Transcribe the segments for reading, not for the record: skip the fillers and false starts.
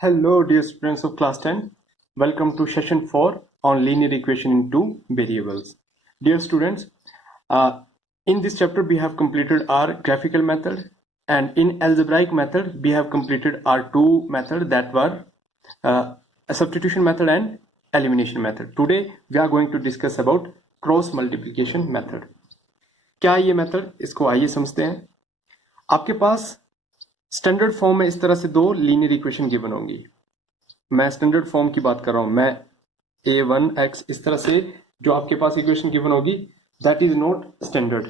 Hello, dear students of class 10. Welcome to session 4 on linear equation in two variables. Dear students, in this chapter we have completed our graphical method, and in algebraic method we have completed our two methods that were a substitution method and elimination method. Today we are going to discuss about cross multiplication method. क्या ये method, इसको आइए समझते हैं. आपके पास standard form में इस तरह से दो लीनियर इक्वेशन गिवन होंगी. मैं स्टैंडर्ड फॉर्म की बात कर रहा हूं. मैं a1x इस तरह से जो आपके पास इक्वेशन गिवन होगी, that is not standard.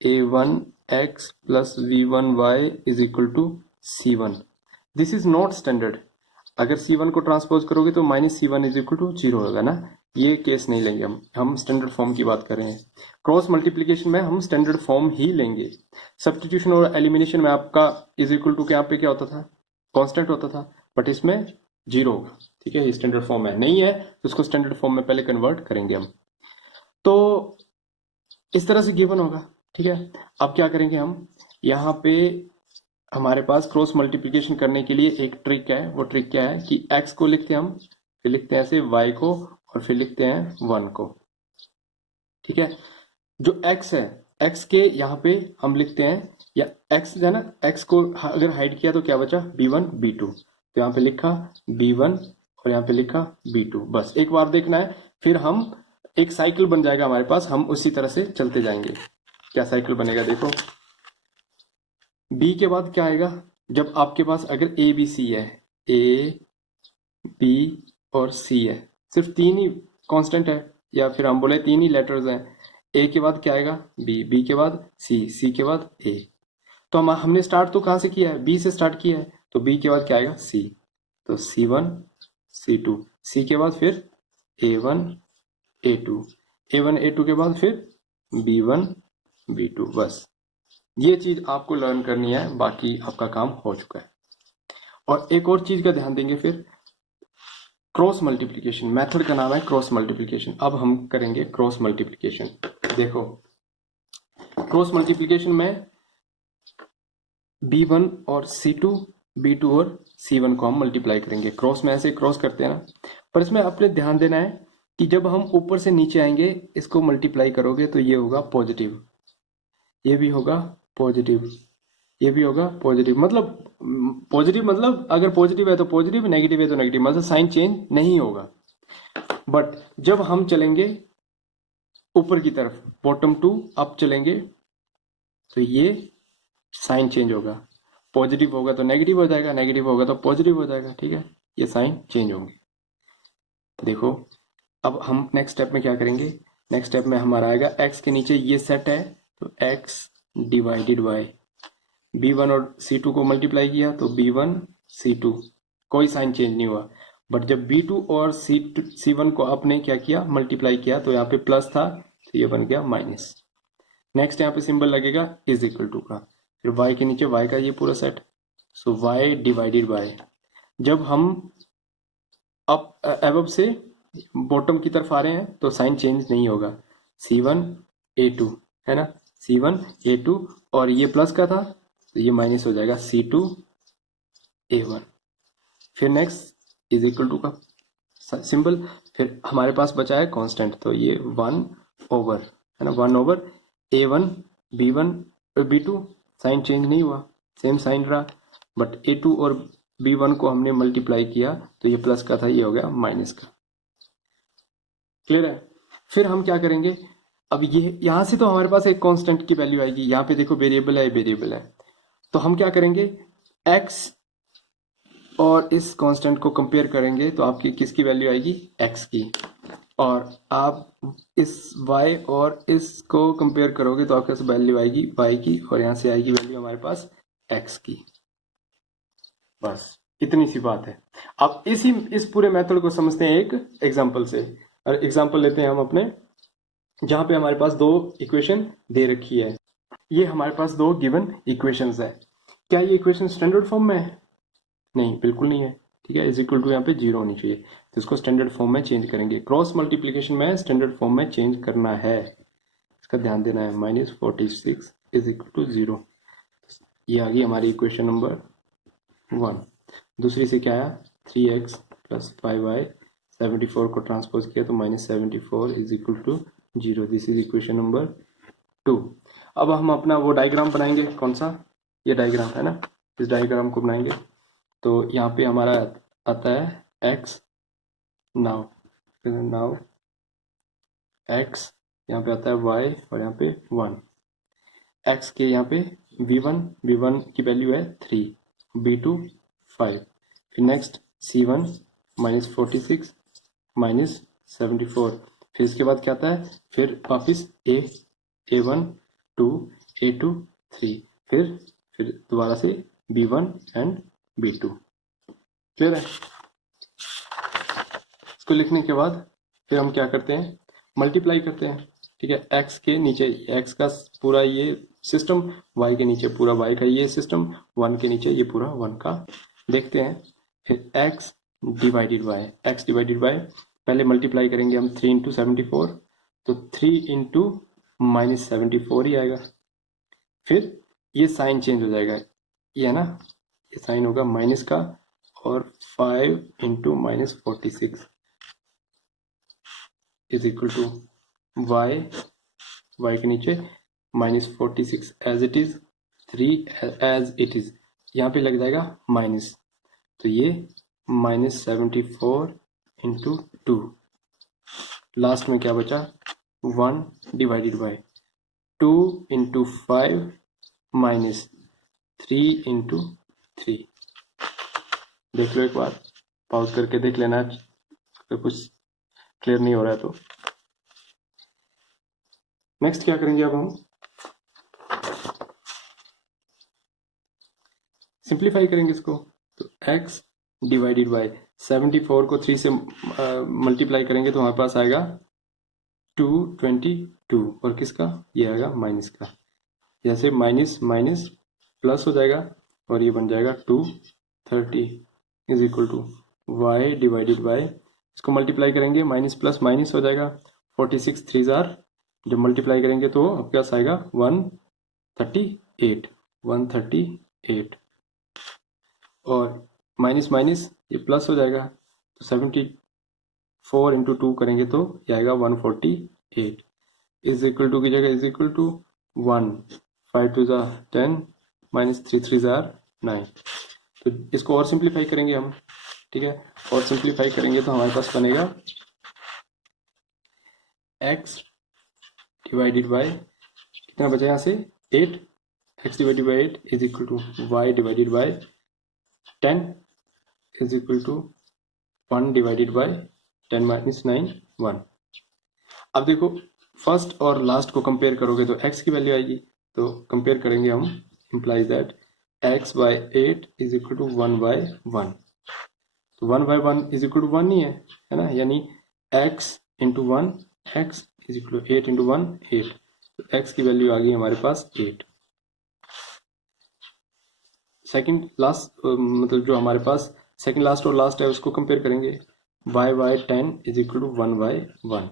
a1x plus v1y is equal to c1. This is not standard. अगर c1 को ट्रांसपोज करोगे तो minus c1 is equal to 0 होगा ना. ये केस नहीं लेंगे हम स्टैंडर्ड फॉर्म की बात कर रहे हैं. क्रॉस मल्टीप्लीकेशन में हम स्टैंडर्ड फॉर्म ही लेंगे. सब्स्टिट्यूशन और एलिमिनेशन में आपका इज इक्वल टू यहाँ पे क्या होता था, कांस्टेंट होता था, बट इसमें 0 होगा. ठीक है, ये स्टैंडर्ड फॉर्म है. नहीं है तो उसको स्टैंडर्ड फॉर्म में पहले कन्वर्ट करेंगे हम. तो इस तरह से गिवन होगा. ठीक है, अब क्या करेंगे हम, यहाँ पे हमारे पास क्रॉस मल्टीप्लीकेशन करने के लिए एक ट्रिक है. वो ट्रिक क्या है कि x को लिखते हैं हम, फिर लिखते हैं ऐसे y को, और फिर लिखते हैं 1 को. ठीक है, जो x है, x के यहाँ पे हम लिखते हैं, या x है ना, x को अगर हाइड किया तो क्या बचा, b1 b2. तो यहाँ पे लिखा b1 और यहाँ पे लिखा b2. बस एक बार देखना है, फिर हम एक साइकिल बन जाएगा हमारे पास, हम उसी तरह से चलते जाएंगे. क्या साइकिल बनेगा देखो. b के बाद क्या आएगा, जब आपके पास अगर a b c है, a b और c है, सिर्फ तीन ही कांस्टेंट है, या फिर हम बोले तीन ही लेटर्स हैं. a के बाद क्या आएगा b, b के बाद c, c के बाद a. तो हमने स्टार्ट तो कहाँ से किया है, b से स्टार्ट किया है, तो b के बाद क्या आएगा c. तो c1 c2, c के बाद फिर a1 a2, a1 a2 के बाद फिर b1 b2. बस ये चीज आपको लर्न करनी है, बाकी आपका काम हो चुका है. और एक और चीज का ध्यान देंगे, फिर क्रॉस मल्टीप्लिकेशन मेथड का नाम है क्रॉस मल्टीप्लिकेशन. अब हम करेंगे क्रॉस मल्टीप्लिकेशन. देखो, क्रॉस मल्टीप्लिकेशन में b1 और c2, b2 और c1 को हम मल्टीप्लाई करेंगे. क्रॉस में ऐसे क्रॉस करते हैं ना, पर इसमें अपने ध्यान देना है कि जब हम ऊपर से नीचे आएंगे, इसको मल्टीप्लाई करोगे तो ये होगा पॉजिटिव, ये भी होगा पॉजिटिव, ये भी होगा पॉजिटिव. मतलब अगर पॉजिटिव है तो पॉजिटिव, नेगेटिव है तो नेगेटिव, मतलब साइन चेंज नहीं होगा. बट जब हम चलेंगे ऊपर की तरफ, बॉटम टू अप चलेंगे, तो ये साइन चेंज होगा. पॉजिटिव होगा तो नेगेटिव हो जाएगा, नेगेटिव होगा तो पॉजिटिव हो जाएगा. ठीक है, ये साइन चेंज होंगे. देखो, अब हम नेक्स्ट स्टेप में क्या करेंगे. नेक्स्ट स्टेप में हमारा आएगा x के नीचे ये सेट है, तो x डिवाइडेड बाय b1 और c2 को मल्टीप्लाई किया तो b1 c2, कोई साइन चेंज नहीं हुआ. बट जब b2 और c1 को आपने क्या किया, मल्टीप्लाई किया, तो यहाँ पे प्लस था तो ये बन गया माइनस. नेक्स्ट यहाँ पे सिंबल लगेगा इज इक्वल टू का, फिर y के नीचे y का ये पूरा सेट, सो y डिवाइडेड बाय, जब हम अबव से बॉटम की तरफ आ रहे हैं तो साइन चेंज नहीं होगा. c1 a2 है ना, c1 a2, और ये प्लस का था तो ये माइनस हो जाएगा c2 a1. फिर नेक्स्ट इज इक्वल टू का सिंबल, फिर हमारे पास बचा है कांस्टेंट, तो ये 1 ओवर है ना, 1 ओवर a1 b1 और b2. साइन चेंज नहीं हुआ, सेम साइन रहा, बट a2 और b1 को हमने मल्टीप्लाई किया तो ये प्लस का था, ये हो गया माइनस का. क्लियर है. फिर हम क्या करेंगे, अब ये यहां से तो हमारे पास एक कांस्टेंट की वैल्यू आएगी. यहाँ पे देखो वेरिएबल है, वेरिएबल है, तो हम क्या करेंगे, x और इस कांस्टेंट को कंपेयर करेंगे तो आपकी किसकी वैल्यू आएगी, x की. और आप इस y और इसको कंपेयर करोगे तो आपके पास वैल्यू आएगी y की, और यहाँ से आएगी वैल्यू हमारे पास x की. बस इतनी सी बात है. अब इस पूरे मेथड को समझते हैं एक एग्जांपल से. और एग्जांपल लेते हैं हम अपने, जहां पे हमारे पास दो इक्वेशन दे रखी है. ये हमारे पास दो गिवन इक्वेशंस है. क्या ये इक्वेशन स्टैंडर्ड फॉर्म में है, नहीं, बिल्कुल नहीं है. ठीक है, इज इक्वल टू यहाँ पे 0 होनी चाहिए, तो इसको स्टैंडर्ड फॉर्म में चेंज करेंगे. क्रॉस मल्टीप्लीकेशन में स्टैंडर्ड फॉर्म में चेंज करना है, इसका ध्यान देना है. -46 इज इक्वल टू 0, ये आ गई हमारी इक्वेशन नंबर 1. दूसरी से क्या आया 3x प्लस 5y, 74 को ट्रांसपोज किया तो -74 is equal to 0। This is equation number 2। अब हम अपना वो डायग्राम बनाएंगे, कौन सा, ये डायग्राम है ना, इस डायग्राम को बनाएंगे। तो यहाँ पे हमारा आता है x, नाउ x, यहाँ पे आता है y और यहाँ पे 1। x के यहाँ पे v1 की वैल्यू है 3, v2 5, फिर नेक्स्ट c1 -46 -74, फिर इसके बाद क्या आता है, फिर वापिस a1 2 a2 3, फिर दोबारा से b1 एंड b2। क्लियर है? इसको लिखने के बाद फिर हम क्या करते हैं, मल्टीप्लाई करते हैं। ठीक है, x के नीचे x का पूरा ये सिस्टम, y के नीचे पूरा y का ये सिस्टम, 1 के नीचे ये पूरा 1 का। देखते हैं फिर x डिवाइडेड बाय पहले मल्टीप्लाई करेंगे हम 3 इंटू 74, तो 3 इंटू -74 ही आएगा। फिर ये साइन चेंज हो जाएगा, ये है ना, ये साइन होगा माइनस का, और 5 into -46 is equal to y के नीचे -46 as it is, 3 as it is, यहाँ पे लग जाएगा माइनस, तो ये -74 इंटू 2, लास्ट में क्या बचा 1 divided bye 2 into 5 minus 3 into 3। देख लो एक बार, पॉज करके देख लेना अगर कुछ क्लियर नहीं हो रहा है तो। नेक्स्ट क्या करेंगे, अब हम सिंप्लीफाई करेंगे इसको। तो x डिवाइडेड बाय 74 को 3 से मल्टीप्लाई करेंगे तो हमारे पास आएगा 222, और किसका, ये आएगा माइनस का। जैसे माइनस माइनस प्लस हो जाएगा और ये बन जाएगा 230 is equal to y divided by, इसको मल्टीप्लाई करेंगे माइनस प्लस माइनस हो जाएगा, 46 3 जार, जब मल्टीप्लाई करेंगे तो आपके पास आएगा 138, और माइनस माइनस ये प्लस हो जाएगा, तो 74 इंटू 2 करेंगे तो ये आएगा 148 इज इक्वल टू की जगह इज इक्वल टू 1, 5 2 जार 10, माइनस 3 3 जार 9। तो इसको और सिंप्लीफाई करेंगे हम। ठीक है, और सिंप्लीफाई करेंगे तो हमारे पास बनेगा x डिवाइडेड बाय, कितना बचा यहाँ से 8, x divided by 8 is equal to y divided by 10 is equal to 1 divided by 10 minus 9 1। अब देखो फर्स्ट और लास्ट को कंपेयर करोगे तो x की वैल्यू आएगी, तो कंपेयर करेंगे हम, implies that x by 8 is equal to 1 by 1, तो 1 बाय 1 इज इक्वल टू 1 ही है ना, यानी x into 1, x is equal to 8 into 1 8, तो x की वैल्यू आ गई हमारे पास 8। सेकंड लास्ट मतलब जो हमारे पास सेकंड लास्ट और लास्ट है उसको कंपेयर करेंगे, y by 10 is equal to 1 by 1,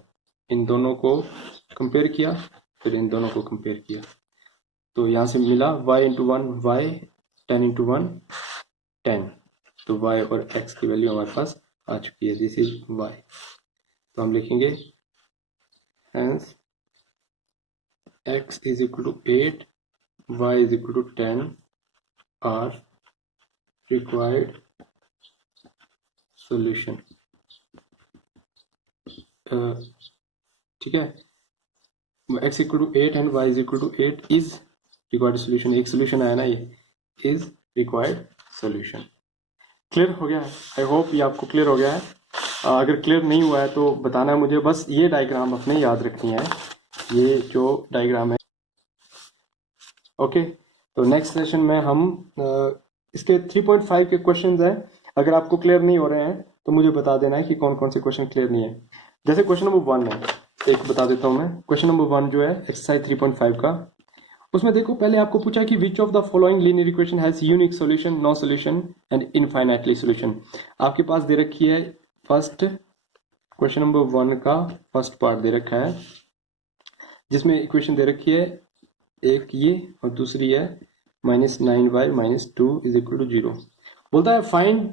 इन दोनों को कंपेयर किया, फिर इन दोनों को कंपेयर किया, तो यहाँ से मिला y इंटू 1 y, 10 इंटू 1 10, तो y और x की वैल्यू हमारे पास आ चुकी है, दिस इज y। तो हम लिखेंगे hence x is equal to 8, y is equal to 10 are required solution. ठीक है, x equal to 8 and y is equal to 8 is required solution, एक सॉल्यूशन आया ना, ये इज रिक्वायर्ड सॉल्यूशन। क्लियर हो गया है? आई होप ये आपको क्लियर हो गया है। अगर क्लियर नहीं हुआ है तो बताना है मुझे, बस ये डायग्राम अपने याद रखनी है, ये जो डायग्राम है। ओके, तो नेक्स्ट सेशन में हम इसके 3.5 के क्वेश्चंस हैं, अगर आपको क्लियर नहीं हो रहे हैं तो मुझे बता देना है कि कौन कौन से क्वेश्चन क्लियर नहीं है। जैसे क्वेश्चन नंबर 1 है, एक बता देता हूं मैं, क्वेश्चन नंबर 1 जो है एक्सरसाइज 3.5 का, उसमें देखो पहले आपको पूछा कि which of the following linear equation has unique solution, no solution and infinitely solution. आपके पास दे रखी है फर्स्ट, क्वेश्चन नंबर 1 का फर्स्ट पार्ट दे रखा है, जिसमें इक्वेशन दे रखी है एक ये और दूसरी है -9y - 2 इज इक्वल टू 0। बोलता है find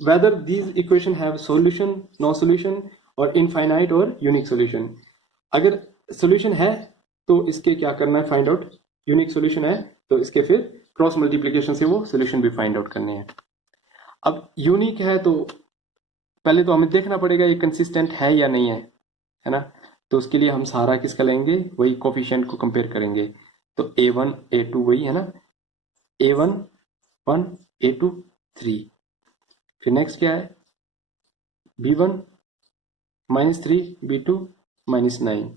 whether these equation have solution, no solution और इनफाइनाइट और यूनिक सॉल्यूशन। अगर सॉल्यूशन है तो इसके क्या करना है, फाइंड आउट। यूनिक सॉल्यूशन है तो इसके फिर क्रॉस मल्टीप्लिकेशन से वो सॉल्यूशन भी फाइंड आउट करने हैं। अब यूनिक है तो पहले तो हमें देखना पड़ेगा ये कंसिस्टेंट है या नहीं है ना। तो उसके लिए हम सहारा किसका लेंगे, वही कोफिशिएंट को कंपेयर करेंगे। तो a1 a2 वही है ना, a1 1 a2 3। फिर नेक्स्ट क्या है, b1 -3 b2 -9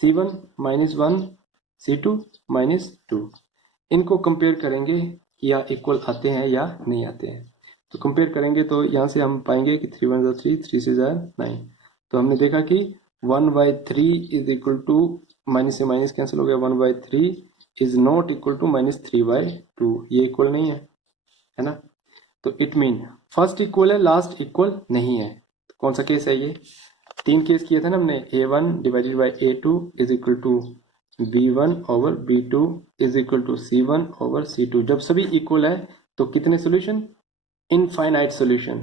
c1 -1 c2 -2। इनको कंपेयर करेंगे कि या इक्वल आते हैं या नहीं आते हैं। तो कंपेयर करेंगे तो यहाँ से हम पाएंगे कि 3 1 3 3 6 9। तो हमने देखा कि 1/3 इज इक्वल टू, माइनस से माइनस कैंसिल हो गया, 1/3 इज नॉट इक्वल टू -3/2। ये इक्वल नहीं है ना। तो इट मीन फर्स्ट इक्वल है, लास्ट इक्वल नहीं है। तो कौन सा केस है ये, 3 केस किए थे ना हमने, a1 divided by a2 is equal to b1 over b2 is equal to c1 over c2। जब सभी इक्वल है तो कितने सॉल्यूशन, इनफाइनाइट सॉल्यूशन,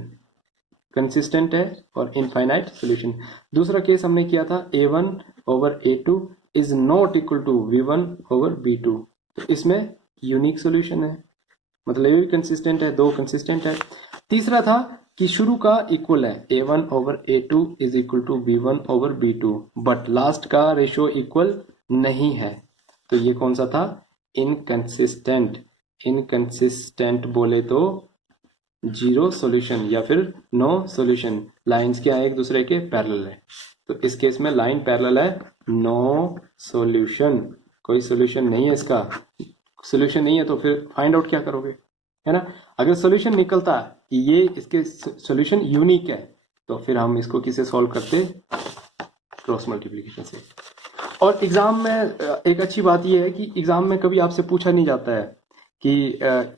कंसिस्टेंट है और इनफाइनाइट सॉल्यूशन। दूसरा केस हमने किया था a1 over a2 is not equal to v1 over b2। तो इसमें यूनिक सॉल्यूशन है, मतलब ये भी कंसिस्टेंट है, दो कंसिस्टेंट है। तीसरा था कि शुरू का इक्वल है, a1 over a2 is equal to b1 over b2, but last का रेशियो इक्वल नहीं है। तो ये कौन सा था, इनकंसिस्टेंट। इनकंसिस्टेंट बोले तो जीरो सॉल्यूशन या फिर नो सॉल्यूशन। लाइंस क्या है, एक दूसरे के पैरेलल है। तो इस केस में लाइन पैरेलल है, नो सॉल्यूशन, कोई सॉल्यूशन नहीं है इसका। सॉल्यूशन नहीं है तो फिर फाइंड आउट क्या करोगे, है ना। अगर सॉल्यूशन निकलता कि ये इसके सॉल्यूशन यूनिक है तो फिर हम इसको किसे सॉल्व करते, क्रॉस मल्टीप्लिकेशन से। और एग्जाम में एक अच्छी बात यह है कि एग्जाम में कभी आपसे पूछा नहीं जाता है कि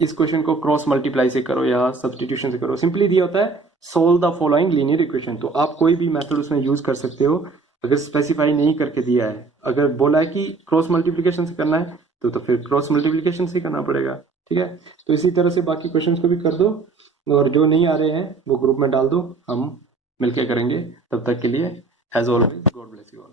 इस क्वेश्चन को क्रॉस मल्टीप्लाई से करो या सब्स्टिट्यूशन से करो। सिंपली दिया होता है solve the following linear equation. तो आप कोई भी मेथड उसमें यूज कर सकते हो अगर स्पेसिफाई नहीं करके दिया है। अगर बोला है कि क्रॉस मल्टीप्लिकेशन से करना है तो फिर क्रॉस मल्टीप्लिकेशन से करना पड़ेगा, ठीक है। तो इसी तरह से बाकी क्वेश्चंस को भी कर दो और जो नहीं आ रहे हैं वो ग्रुप में डाल दो, हम मिलके करेंगे। तब तक के लिए as always God bless you all.